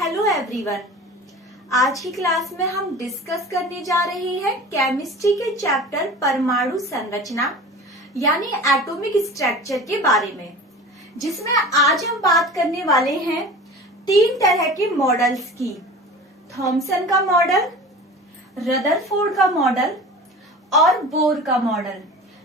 Hello everyone. आज की class में हम डिस्कस करने जा रहे हैं केमिस्ट्री के चैप्टर परमाणु संरचना यानी एटॉमिक स्ट्रक्चर के बारे में, जिसमें आज हम बात करने वाले हैं तीन तरह के मॉडल्स की। थॉमसन का मॉडल, रदरफोर्ड का मॉडल और बोर का मॉडल।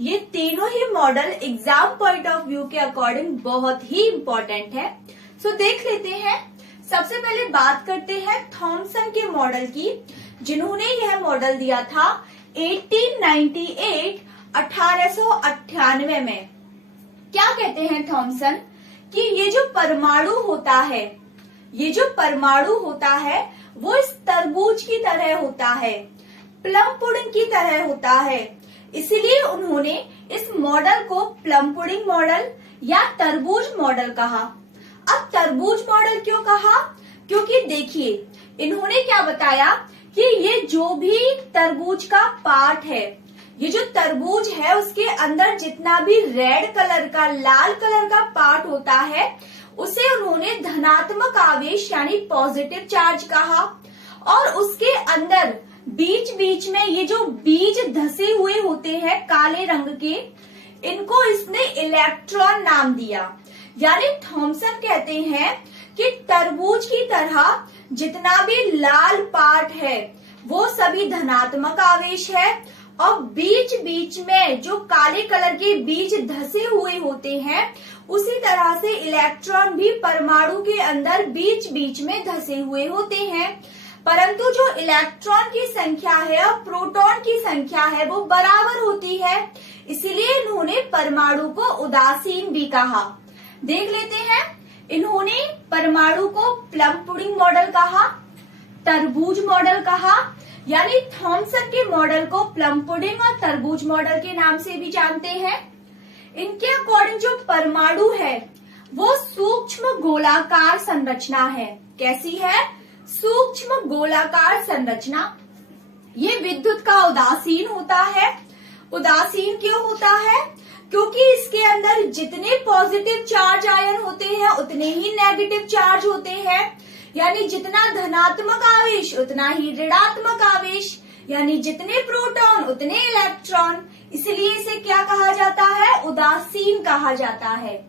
ये तीनों ही model exam point of view के अकॉर्डिंग बहुत ही इम्पोर्टेंट है। सो देख लेते हैं। सबसे पहले बात करते हैं थॉमसन के मॉडल की, जिन्होंने यह मॉडल दिया था 1898 में। क्या कहते हैं थॉमसन कि ये जो परमाणु होता है वो इस तरबूज की तरह होता है, प्लम पुडिंग की तरह होता है। इसलिए उन्होंने इस मॉडल को प्लम पुडिंग मॉडल या तरबूज मॉडल कहा। अब तरबूज मॉडल क्यों कहा? क्योंकि देखिए, इन्होंने क्या बताया कि ये जो भी तरबूज का पार्ट है, ये जो तरबूज है उसके अंदर जितना भी रेड कलर का, लाल कलर का पार्ट होता है, उसे उन्होंने धनात्मक आवेश यानी पॉजिटिव चार्ज कहा। और उसके अंदर बीच बीच में ये जो बीज धसे हुए होते हैं काले रंग के, इनको इसने इलेक्ट्रॉन नाम दिया। यानी थॉमसन कहते हैं कि तरबूज की तरह जितना भी लाल पार्ट है वो सभी धनात्मक आवेश है, और बीच बीच में जो काले कलर के बीज धसे हुए होते हैं, उसी तरह से इलेक्ट्रॉन भी परमाणु के अंदर बीच बीच में धसे हुए होते हैं। परंतु जो इलेक्ट्रॉन की संख्या है और प्रोटॉन की संख्या है वो बराबर होती है, इसलिए इन्होंने परमाणु को उदासीन भी कहा। देख लेते हैं, इन्होंने परमाणु को प्लम पुडिंग मॉडल कहा, तरबूज मॉडल कहा। यानी थॉमसन के मॉडल को प्लम पुडिंग और तरबूज मॉडल के नाम से भी जानते हैं। इनके अकॉर्डिंग जो परमाणु है वो सूक्ष्म गोलाकार संरचना है। कैसी है? सूक्ष्म गोलाकार संरचना। ये विद्युत का उदासीन होता है। उदासीन क्यों होता है? क्योंकि इसके अंदर जितने पॉजिटिव चार्ज आयन होते हैं उतने ही नेगेटिव चार्ज होते हैं। यानी जितना धनात्मक आवेश उतना ही ऋणात्मक आवेश, यानी जितने प्रोटॉन उतने इलेक्ट्रॉन। इसलिए इसे क्या कहा जाता है? उदासीन कहा जाता है।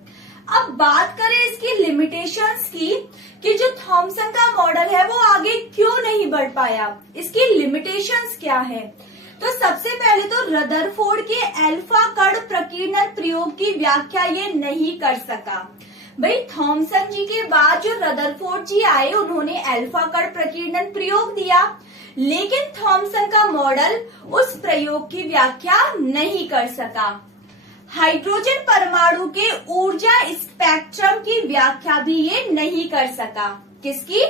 अब बात करें इसकी लिमिटेशंस की कि जो थॉमसन का मॉडल है वो आगे क्यों नहीं बढ़ पाया, इसकी लिमिटेशंस क्या है? तो सबसे पहले तो रदरफोर्ड के अल्फा कण प्रकीर्णन प्रयोग की व्याख्या ये नहीं कर सका। भाई थॉमसन जी के बाद जो रदरफोर्ड जी आए, उन्होंने अल्फा कण प्रकीर्णन प्रयोग दिया, लेकिन थॉमसन का मॉडल उस प्रयोग की व्याख्या नहीं कर सका। हाइड्रोजन परमाणु के ऊर्जा स्पेक्ट्रम की व्याख्या भी ये नहीं कर सका। किसकी?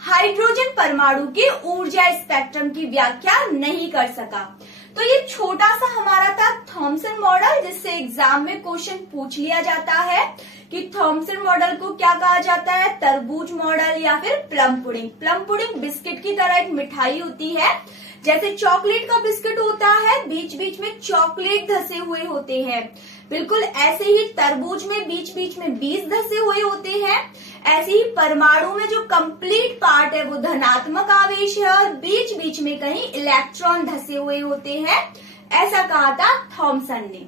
हाइड्रोजन परमाणु के ऊर्जा स्पेक्ट्रम की व्याख्या नहीं कर सका। तो ये छोटा सा हमारा था थॉमसन मॉडल, जिससे एग्जाम में क्वेश्चन पूछ लिया जाता है कि थॉमसन मॉडल को क्या कहा जाता है, तरबूज मॉडल या फिर plum pudding. Plum pudding biscuit की तरह एक मिठाई होती है, जैसे चॉकलेट का बिस्किट होता है, बीच बीच में चॉकलेट धसे हुए होते हैं, बिल्कुल ऐसे ही तरबूज में बीच बीच में बीज धसे हुए होते हैं। ऐसे ही परमाणु में जो कंप्लीट पार्ट है वो धनात्मक आवेश है और बीच बीच में कहीं इलेक्ट्रॉन धसे हुए होते हैं। ऐसा कहा था थॉमसन ने।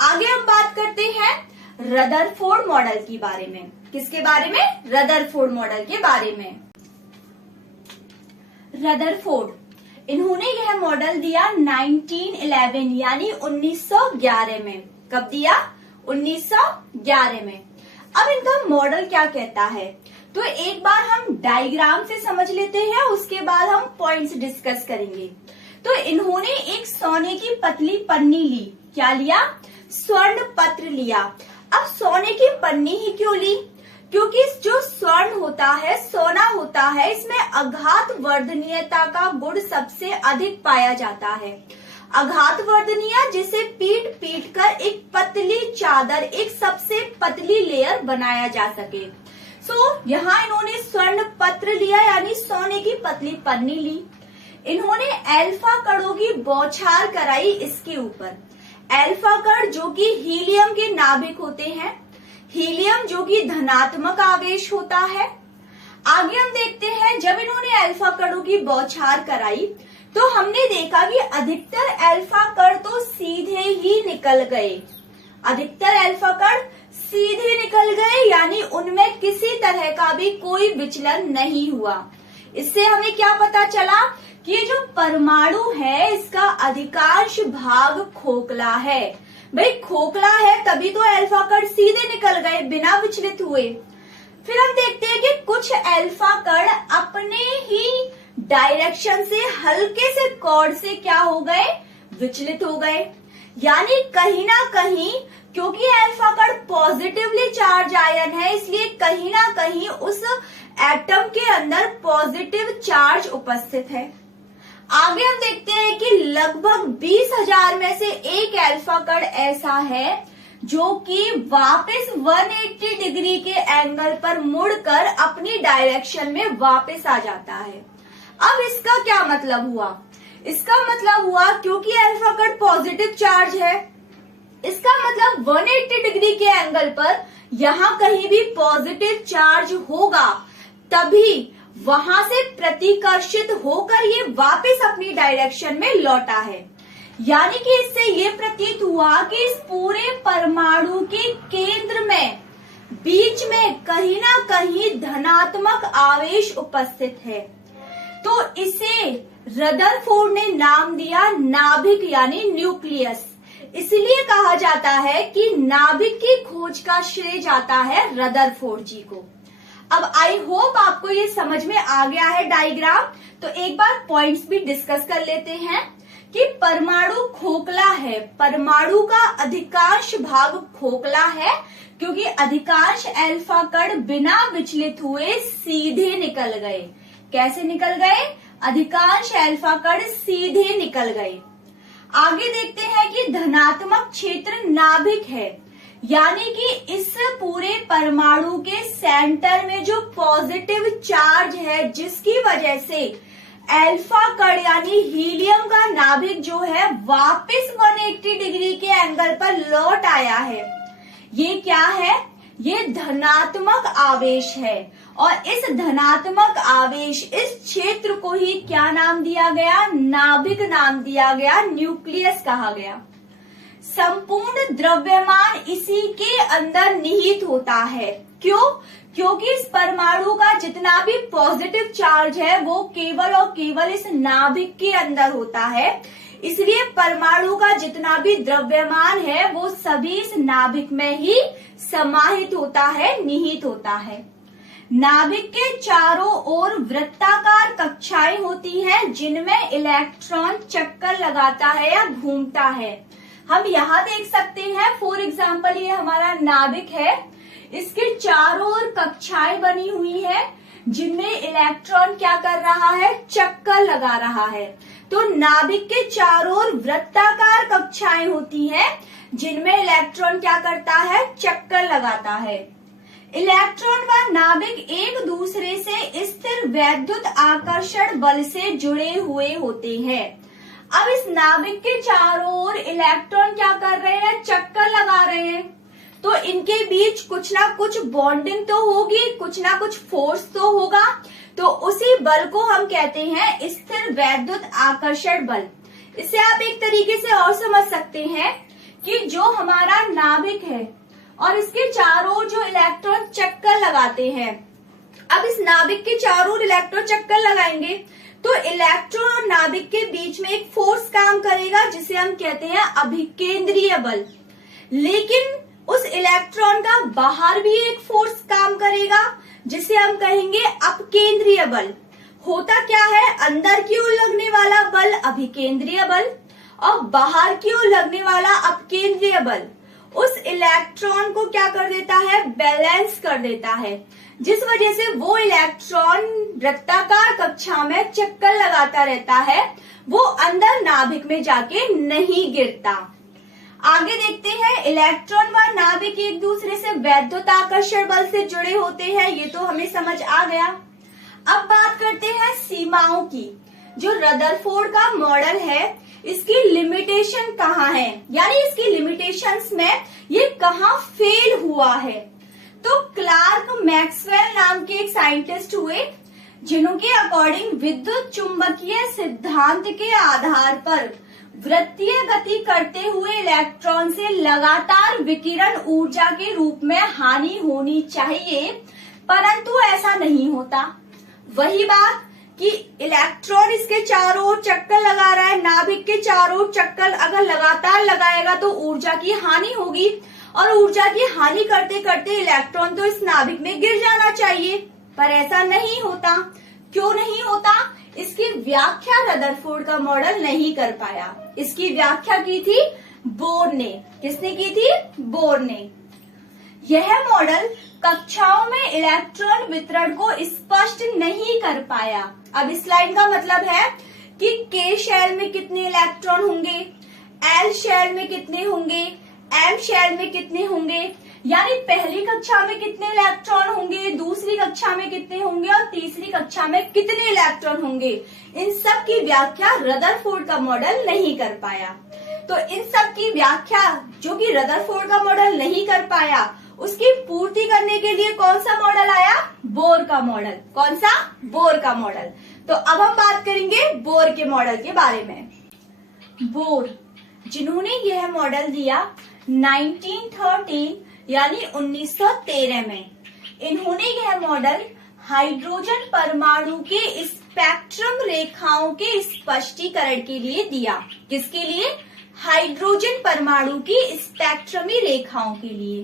आगे हम बात करते हैं रदरफोर्ड मॉडल के बारे में। किसके बारे में? रदरफोर्ड मॉडल के बारे में। रदरफोर्ड, इन्होंने यह मॉडल दिया 1911 यानी 1911 में। कब दिया? 1911 में। अब इनका मॉडल क्या कहता है, तो एक बार हम डायग्राम से समझ लेते हैं, उसके बाद हम पॉइंट्स डिस्कस करेंगे। तो इन्होंने एक सोने की पतली पन्नी ली। क्या लिया? स्वर्ण पत्र लिया। अब सोने की पन्नी ही क्यों ली? क्योंकि जो स्वर्ण होता है, सोना होता है, इसमें आघात वर्धनीयता का गुण सबसे अधिक पाया जाता है। आघात वर्धनीय, जिसे पीट पीट कर एक पतली चादर, एक सबसे पतली लेयर बनाया जा सके। यहाँ इन्होंने स्वर्ण पत्र लिया यानी सोने की पतली पन्नी ली। इन्होंने अल्फा कणों की बौछार कराई इसके ऊपर। अल्फा कण जो कि हीलियम के नाभिक होते हैं, हीलियम जो कि धनात्मक आवेश होता है। आगे हम देखते हैं, जब इन्होंने अल्फा कणों की बौछार कराई तो हमने देखा कि अधिकतर अल्फा कण तो सीधे ही निकल गए। अधिकतर अल्फा कण सीधे निकल गए, यानी उनमें किसी तरह का भी कोई विचलन नहीं हुआ। इससे हमें क्या पता चला कि ये जो परमाणु है इसका अधिकांश भाग खोखला है। भाई खोखला है तभी तो अल्फा कण सीधे निकल गए बिना विचलित हुए। फिर हम देखते हैं कि कुछ अल्फा कण अपने ही डायरेक्शन से हल्के से कॉर्ड से क्या हो गए, विचलित हो गए। यानी कहीं ना कहीं, क्योंकि अल्फा कण पॉजिटिवली चार्ज आयन है, इसलिए कहीं ना कहीं उस एटम के अंदर पॉजिटिव चार्ज उपस्थित है। आगे हम देखते हैं कि लगभग 20,000 में से एक अल्फा कण ऐसा है जो कि वापस 180 डिग्री के एंगल पर मुड़कर अपनी डायरेक्शन में वापस आ जाता है। अब इसका क्या मतलब हुआ? इसका मतलब हुआ, क्योंकि अल्फा कण पॉजिटिव चार्ज है, इसका मतलब 180 डिग्री के एंगल पर यहां कहीं भी पॉजिटिव चार्ज होगा, तभी वहां से प्रतिकर्षित होकर ये वापस अपनी डायरेक्शन में लौटा है। यानी कि इससे ये प्रतीत हुआ कि इस पूरे परमाणु के केंद्र में बीच में कहीं ना कहीं धनात्मक आवेश उपस्थित है। तो इसे रदरफोर्ड ने नाम दिया नाभिक यानी न्यूक्लियस। इसलिए कहा जाता है कि नाभिक की खोज का श्रेय जाता है रदरफोर्ड जी को। अब आई होप आपको ये समझ में आ गया है डायग्राम। तो एक बार पॉइंट्स भी डिस्कस कर लेते हैं कि परमाणु खोखला है। परमाणु का अधिकांश भाग खोखला है क्योंकि अधिकांश अल्फा कण बिना विचलित हुए सीधे निकल गए। कैसे निकल गए? अधिकांश अल्फा कण सीधे निकल गए। आगे देखते हैं कि धनात्मक क्षेत्र नाभिक है, यानी कि इस पूरे परमाणु के सेंटर में जो पॉजिटिव चार्ज है, जिसकी वजह से अल्फा कण यानी हीलियम का नाभिक जो है वापस 180 डिग्री के एंगल पर लौट आया है। ये क्या है? ये धनात्मक आवेश है। और इस धनात्मक आवेश, इस क्षेत्र को ही क्या नाम दिया गया? नाभिक नाम दिया गया, न्यूक्लियस कहा गया। संपूर्ण द्रव्यमान इसी के अंदर निहित होता है। क्यों? क्योंकि इस परमाणु का जितना भी पॉजिटिव चार्ज है वो केवल और केवल इस नाभिक के अंदर होता है। इसलिए परमाणु का जितना भी द्रव्यमान है वो सभी इस नाभिक में ही समाहित होता है, निहित होता है। नाभिक के चारों ओर वृत्ताकार कक्षाएं होती हैं जिनमें इलेक्ट्रॉन चक्कर लगाता है या घूमता है। हम यहाँ देख सकते हैं, फॉर एग्जाम्पल ये हमारा नाभिक है, इसके चारों ओर कक्षाएं बनी हुई है जिनमें इलेक्ट्रॉन क्या कर रहा है? चक्कर लगा रहा है। तो नाभिक के चारों ओर वृत्ताकार कक्षाएं होती हैं जिनमें इलेक्ट्रॉन क्या करता है? चक्कर लगाता है। इलेक्ट्रॉन व नाभिक एक दूसरे से स्थिर वैद्युत आकर्षण बल से जुड़े हुए होते हैं। अब इस नाभिक के चारों ओर इलेक्ट्रॉन क्या कर रहे हैं? चक्कर लगा रहे हैं। तो इनके बीच कुछ ना कुछ बॉन्डिंग तो होगी, कुछ ना कुछ फोर्स तो होगा। तो उसी बल को हम कहते हैं स्थिर वैद्युत आकर्षण बल। इससे आप एक तरीके से और समझ सकते हैं कि जो हमारा नाभिक है और इसके चारों ओर जो इलेक्ट्रॉन चक्कर लगाते हैं, अब इस नाभिक के चारों ओर इलेक्ट्रॉन चक्कर लगाएंगे तो इलेक्ट्रॉन और नाभिक के बीच में एक फोर्स काम करेगा जिसे हम कहते हैं अभिकेंद्रीय बल। लेकिन उस इलेक्ट्रॉन का बाहर भी एक फोर्स काम करेगा जिसे हम कहेंगे अपकेंद्रीय बल। होता क्या है? अंदर की ओर लगने वाला बल अभिकेंद्रीय बल और बाहर की ओर लगने वाला अपकेंद्रीय बल उस इलेक्ट्रॉन को क्या कर देता है? बैलेंस कर देता है, जिस वजह से वो इलेक्ट्रॉन वृत्ताकार कक्षा में चक्कर लगाता रहता है, वो अंदर नाभिक में जाके नहीं गिरता। आगे देखते हैं, इलेक्ट्रॉन व नाभिक एक दूसरे से वैद्युत आकर्षण बल से जुड़े होते हैं, ये तो हमें समझ आ गया। अब बात करते हैं सीमाओं की। जो रदरफोर्ड का मॉडल है इसकी लिमिटेशन कहाँ है, यानी इसकी लिमिटेशंस में ये कहाँ फेल हुआ है। तो क्लार्क मैक्सवेल नाम के एक साइंटिस्ट हुए जिनके अकॉर्डिंग विद्युत चुंबकीय सिद्धांत के आधार पर वृत्तीय गति करते हुए इलेक्ट्रॉन से लगातार विकिरण ऊर्जा के रूप में हानि होनी चाहिए, परंतु ऐसा नहीं होता। वही बात कि इलेक्ट्रॉन इसके चारों ओर चक्कर लगा रहा है, नाभिक के चारों ओर चक्कर अगर लगातार लगाएगा तो ऊर्जा की हानि होगी, और ऊर्जा की हानि करते करते इलेक्ट्रॉन तो इस नाभिक में गिर जाना चाहिए, पर ऐसा नहीं होता। क्यों नहीं होता? इसकी व्याख्या रदरफोर्ड का मॉडल नहीं कर पाया। इसकी व्याख्या की थी बोर ने। किसने की थी? बोर ने। यह मॉडल कक्षाओं में इलेक्ट्रॉन वितरण को स्पष्ट नहीं कर पाया। अब इस लाइन का मतलब है कि के शेल में कितने इलेक्ट्रॉन होंगे, एल शेल में कितने होंगे, एम शेल में कितने होंगे, यानी पहली कक्षा में कितने इलेक्ट्रॉन होंगे, दूसरी कक्षा में कितने होंगे और तीसरी कक्षा में कितने इलेक्ट्रॉन होंगे। इन सब की व्याख्या रदरफोर्ड का मॉडल नहीं कर पाया। तो इन सब की व्याख्या जो कि रदरफोर्ड का मॉडल नहीं कर पाया, उसकी पूर्ति करने के लिए कौन सा मॉडल आया? बोर का मॉडल। कौन सा? बोर का मॉडल। तो अब हम बात करेंगे बोर के मॉडल के बारे में। बोर जिन्होंने यह मॉडल दिया 1913 यानी 1913 में, इन्होंने यह मॉडल हाइड्रोजन परमाणु के स्पेक्ट्रम रेखाओं के स्पष्टीकरण के लिए दिया। किसके लिए? हाइड्रोजन परमाणु की स्पेक्ट्रमी रेखाओं के लिए।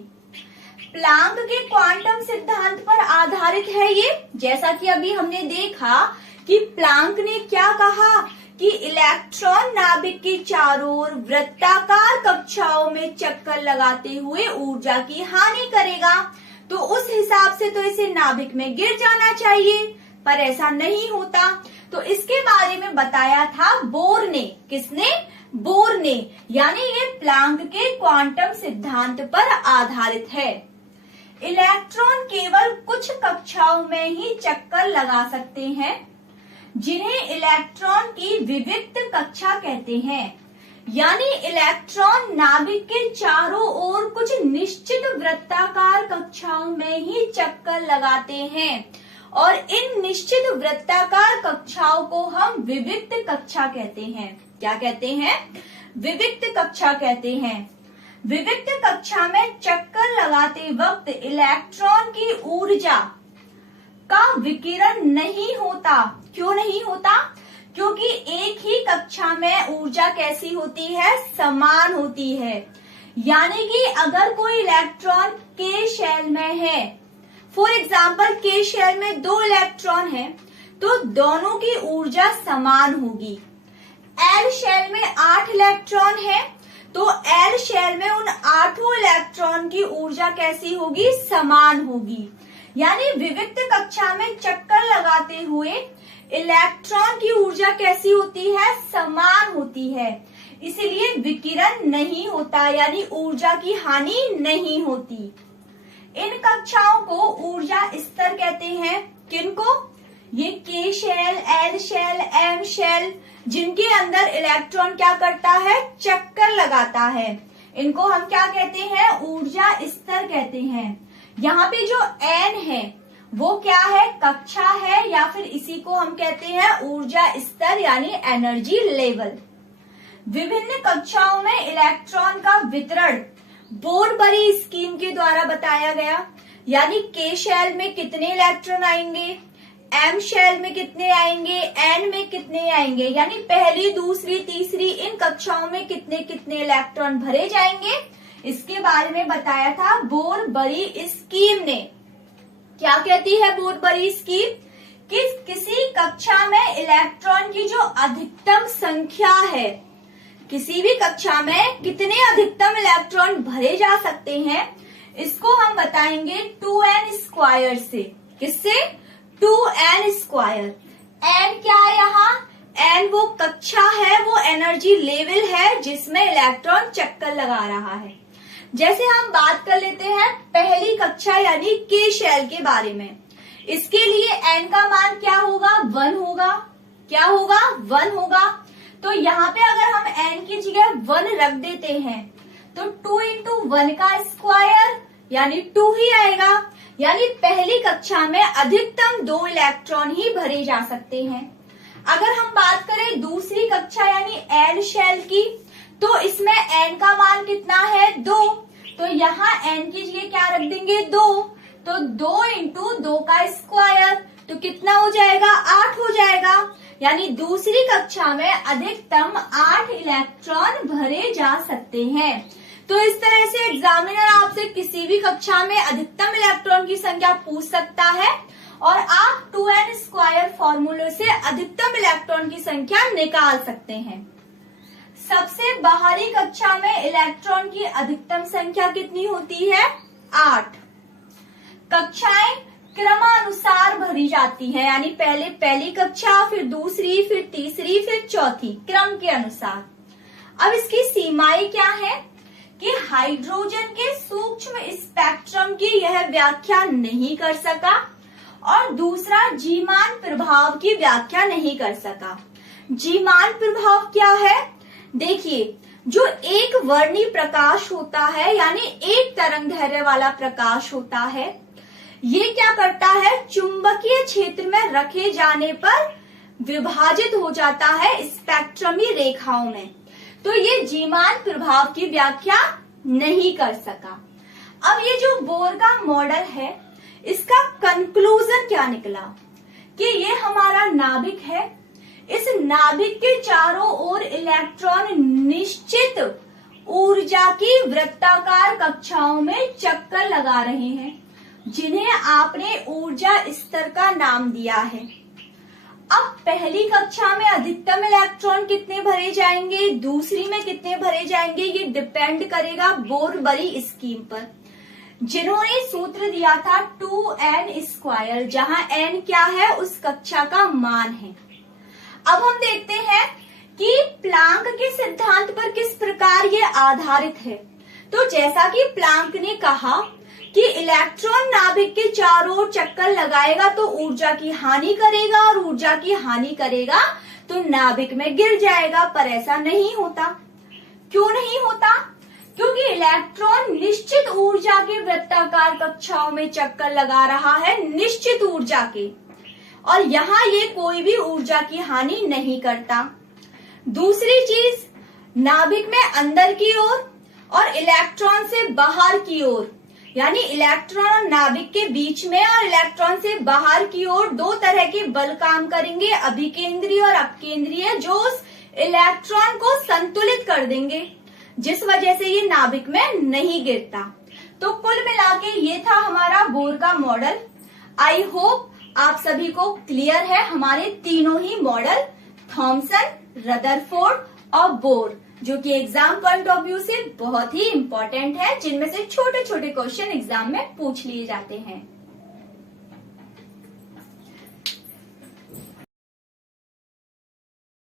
प्लांक के क्वांटम सिद्धांत पर आधारित है ये। जैसा कि अभी हमने देखा कि प्लांक ने क्या कहा कि इलेक्ट्रॉन नाभिक के चारों ओर वृत्ताकार कक्षाओं में चक्कर लगाते हुए ऊर्जा की हानि करेगा, तो उस हिसाब से तो इसे नाभिक में गिर जाना चाहिए, पर ऐसा नहीं होता। तो इसके बारे में बताया था बोर ने। किसने? बोर ने। यानी ये प्लांक के क्वांटम सिद्धांत पर आधारित है। इलेक्ट्रॉन केवल कुछ कक्षाओं में ही चक्कर लगा सकते हैं, जिन्हें इलेक्ट्रॉन की विविक्त कक्षा कहते हैं। यानी इलेक्ट्रॉन नाभिक के चारों ओर कुछ निश्चित वृत्ताकार कक्षाओं में ही चक्कर लगाते हैं, और इन निश्चित वृत्ताकार कक्षाओं को हम विविक्त कक्षा कहते हैं। क्या कहते हैं? विविक्त कक्षा कहते हैं। विविक्त कक्षा में चक्कर लगाते वक्त इलेक्ट्रॉन की ऊर्जा का विकिरण नहीं होता। क्यों नहीं होता? क्योंकि एक ही कक्षा में ऊर्जा कैसी होती है? समान होती है। यानी कि अगर कोई इलेक्ट्रॉन के शेल में है, फॉर एग्जाम्पल के शेल में 2 इलेक्ट्रॉन है, तो दोनों की ऊर्जा समान होगी। एल शेल में 8 इलेक्ट्रॉन है, तो एल शेल में उन 8 इलेक्ट्रॉन की ऊर्जा कैसी होगी? समान होगी। यानी विविक्त कक्षा में चक्कर लगाते हुए इलेक्ट्रॉन की ऊर्जा कैसी होती है? समान होती है। इसलिए विकिरण नहीं होता, यानी ऊर्जा की हानि नहीं होती। इन कक्षाओं को ऊर्जा स्तर कहते हैं। किनको? ये K shell, L shell, M shell, जिनके अंदर इलेक्ट्रॉन क्या करता है? चक्कर लगाता है। इनको हम क्या कहते हैं? ऊर्जा स्तर कहते हैं। यहाँ पे जो एन है वो क्या है? कक्षा है, या फिर इसी को हम कहते हैं ऊर्जा स्तर यानी एनर्जी लेवल। विभिन्न कक्षाओं में इलेक्ट्रॉन का वितरण बोर-बरी स्कीम के द्वारा बताया गया। यानी के शेल में कितने इलेक्ट्रॉन आएंगे, एम शेल में कितने आएंगे, एन में कितने आएंगे, यानी पहली, दूसरी, तीसरी इन कक्षाओं में कितने कितने इलेक्ट्रॉन भरे जाएंगे, इसके बारे में बताया था बोर-बरी स्कीम ने। क्या कहती है बोर-बरी स्कीम? कि किसी कक्षा में इलेक्ट्रॉन की जो अधिकतम संख्या है, किसी भी कक्षा में कितने अधिकतम इलेक्ट्रॉन भरे जा सकते हैं, इसको हम बताएंगे 2n स्क्वायर से। किससे? 2n square. n क्या है यहाँ? n वो कक्षा है, वो एनर्जी लेवल है जिसमें इलेक्ट्रॉन चक्कर लगा रहा है। जैसे हम बात कर लेते हैं पहली कक्षा यानी के शेल के बारे में। इसके लिए n का मान क्या होगा? 1 होगा। क्या होगा? 1 होगा। तो यहाँ पे अगर हम n की जगह 1 रख देते हैं तो 2 × 1 का स्क्वायर यानी 2 ही आएगा। यानी पहली कक्षा में अधिकतम 2 इलेक्ट्रॉन ही भरे जा सकते हैं। अगर हम बात करें दूसरी कक्षा यानी एल शेल की, तो इसमें n का मान कितना है 2, तो यहाँ n की जगह क्या रख देंगे 2, तो 2 इंटू 2 का स्क्वायर, तो कितना हो जाएगा 8 हो जाएगा। यानी दूसरी कक्षा में अधिकतम 8 इलेक्ट्रॉन भरे जा सकते हैं। तो इस तरह से एग्जामिनर आपसे किसी भी कक्षा में अधिकतम इलेक्ट्रॉन की संख्या पूछ सकता है और आप 2n स्क्वायर फॉर्मूले से अधिकतम इलेक्ट्रॉन की संख्या निकाल सकते हैं। सबसे बाहरी कक्षा में इलेक्ट्रॉन की अधिकतम संख्या कितनी होती है 8। कक्षाएं क्रमानुसार भरी जाती हैं, यानी पहले पहली कक्षा, फिर दूसरी, फिर तीसरी, फिर चौथी, क्रम के अनुसार। अब इसकी सीमाएं क्या है कि हाइड्रोजन के सूक्ष्म स्पेक्ट्रम की यह व्याख्या नहीं कर सका और दूसरा जीमान प्रभाव की व्याख्या नहीं कर सका। जीमान प्रभाव क्या है? देखिए, जो एक वर्णी प्रकाश होता है यानी एक तरंग दैर्ध्य वाला प्रकाश होता है, ये क्या करता है, चुंबकीय क्षेत्र में रखे जाने पर विभाजित हो जाता है स्पेक्ट्रमी रेखाओं में। तो ये जीमान प्रभाव की व्याख्या नहीं कर सका। अब ये जो बोर का मॉडल है, इसका कंक्लूजन क्या निकला कि ये हमारा नाभिक है, इस नाभिक के चारों ओर इलेक्ट्रॉन निश्चित ऊर्जा की वृत्ताकार कक्षाओं में चक्कर लगा रहे हैं, जिन्हें आपने ऊर्जा स्तर का नाम दिया है। अब पहली कक्षा में अधिकतम इलेक्ट्रॉन कितने भरे जाएंगे, दूसरी में कितने भरे जाएंगे, ये डिपेंड करेगा बोर-बरी स्कीम पर, जिन्होंने सूत्र दिया था 2n स्क्वायर, जहां n क्या है उस कक्षा का मान है। अब हम देखते हैं कि प्लांक के सिद्धांत पर किस प्रकार ये आधारित है। तो जैसा कि प्लांक ने कहा कि इलेक्ट्रॉन नाभिक के चारों ओर चक्कर लगाएगा तो ऊर्जा की हानि करेगा, और ऊर्जा की हानि करेगा तो नाभिक में गिर जाएगा, पर ऐसा नहीं होता। क्यों नहीं होता? क्योंकि इलेक्ट्रॉन निश्चित ऊर्जा के वृत्ताकार कक्षाओं में चक्कर लगा रहा है, निश्चित ऊर्जा के, और यहाँ ये कोई भी ऊर्जा की हानि नहीं करता। दूसरी चीज, नाभिक में अंदर की ओर और इलेक्ट्रॉन से बाहर की ओर, यानी इलेक्ट्रॉन और नाभिक के बीच में और इलेक्ट्रॉन से बाहर की ओर दो तरह के बल काम करेंगे, अभिकेंद्रीय और अपकेंद्रीय, जो उस इलेक्ट्रॉन को संतुलित कर देंगे, जिस वजह से ये नाभिक में नहीं गिरता। तो कुल मिला के ये था हमारा बोर का मॉडल। आई होप आप सभी को क्लियर है हमारे तीनों ही मॉडल, थॉमसन, रदरफोर्ड और बोर, जो कि एग्जाम पॉइंट ऑफ व्यू से बहुत ही इंपॉर्टेंट है, जिनमें से छोटे छोटे क्वेश्चन एग्जाम में पूछ लिए जाते हैं।